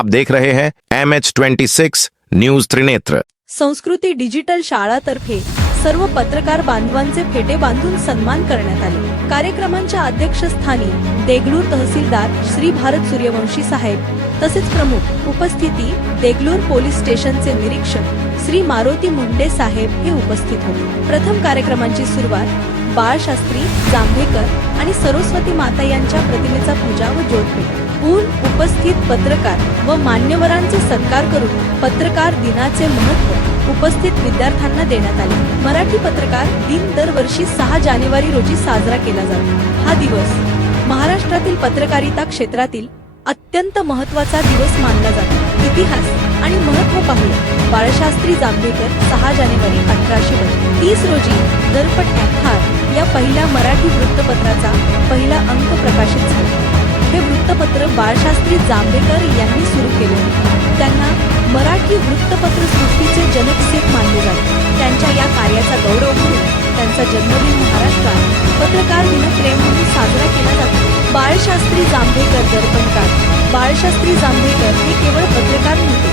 आप देख रहे हैं M H twenty six news Trinetra Sanskruti digital शाळातर्फे सर्व पत्रकार बांधवांचे फेटे बांधून सन्मान करण्यात आले. कार्यक्रमांच्या अध्यक्षस्थानी देगलूर तहसीलदार श्री भारत सूर्यवंशी साहेब तसेच प्रमुख उपस्थिती देगलूर पोलीस स्टेशनचे निरीक्षक श्री मारुती मुंडे साहेब हे उपस्थित होते. प्रथम कार्यक्रमांची सुरुवात बाळशास्त्री जांभेकर आणि सरस्वती माता यांच्या प्रतिमेचा पूजा व ज्योतपेट पूर्ण उपस्थित पत्रकार व मान्यवरांचे सत्कार करून पत्रकार दिनाचे महत्त्व उपस्थित विद्यार्थ्यांना देण्यात आले. मराठी पत्रकार दिन दरवर्षी सहा जानेवारी रोजी साजरा केला जातो. हा दिवस महाराष्ट्रातील पत्रकारिता क्षेत्रातील अत्यंत महत्त्वाचा दिवस मानला जातो. इतिहास आणि महत्त्व पाहूया. बाळशास्त्री जांभेकर सहा जानेवारी अठराशे तीस रोजी दर्पण या पहिल्या मराठी वृत्तपत्राचा पहिला अंक प्रकाशित झाला. वृत्तपत्र बाळशास्त्री जांभेकर यांनी सुरू केले. त्यांना मराठी वृत्तपत्र सृष्टीचे जनकसेक मानले जाते. त्यांच्या या कार्याचा गौरव म्हणून त्यांचा जन्मदिन महाराष्ट्रात पत्रकार दिनप्रेम म्हणून साजरा केला जातो. बाळशास्त्री जांभेकर दर्पणकार बाळशास्त्री जांभेकर हे केवळ पत्रकार नव्हते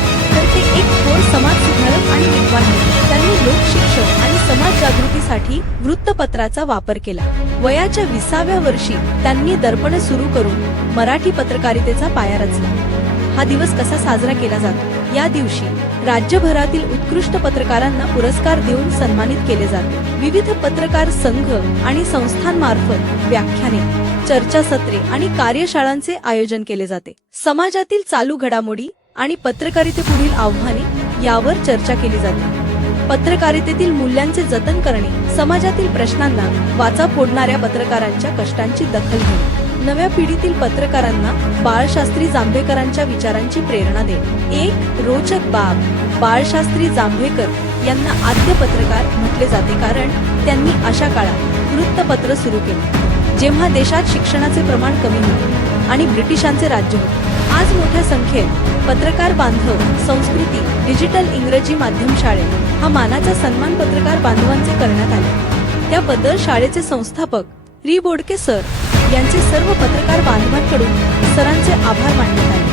करण्यासाठी वृत्तपत्राचा वापर केला. वयाच्या विसाव्या वर्षी त्यांनी दर्पण सुरू करून मराठी पत्रकारितेचा पाया रचला. हा दिवस कसा साजरा केला जातो? या दिवशी राज्यभरातील उत्कृष्ट पत्रकारांना पुरस्कार देऊन सन्मानित केले जाते. विविध पत्रकार संघ आणि संस्थांमार्फत व्याख्याने चर्चासत्रे आणि कार्यशाळांचे आयोजन केले जाते. समाजातील चालू घडामोडी आणि पत्रकारितेपुढील आव्हाने यावर चर्चा केली जाते. पत्रकारितेतील मूल्यांचे जतन करणे समाजातील प्रश्नांना वाचा फोडणाऱ्या पत्रकारांच्या कष्टांची दखल घेणे. नव्या पिढीतील पत्रकारांना बाळशास्त्री जांभेकरांच्या विचारांची प्रेरणा देणे. एक रोचक बाब बाळशास्त्री जांभेकर यांना आद्य पत्रकार म्हटले जाते कारण त्यांनी अशा काळात वृत्तपत्र सुरू केले जेव्हा देशात शिक्षणाचे प्रमाण कमी होते आणि ब्रिटिशांचे राज्य होते. आज मोठ्या संख्येत पत्रकार बांधव संस्कृती डिजिटल इंग्रजी माध्यम शाळेत हा मानाचा सन्मान पत्रकार बांधवांचे करण्यात आले. त्याबद्दल शाळेचे संस्थापक री बोडके सर यांचे सर्व पत्रकार बांधवांकडून सरांचे आभार मानण्यात आले.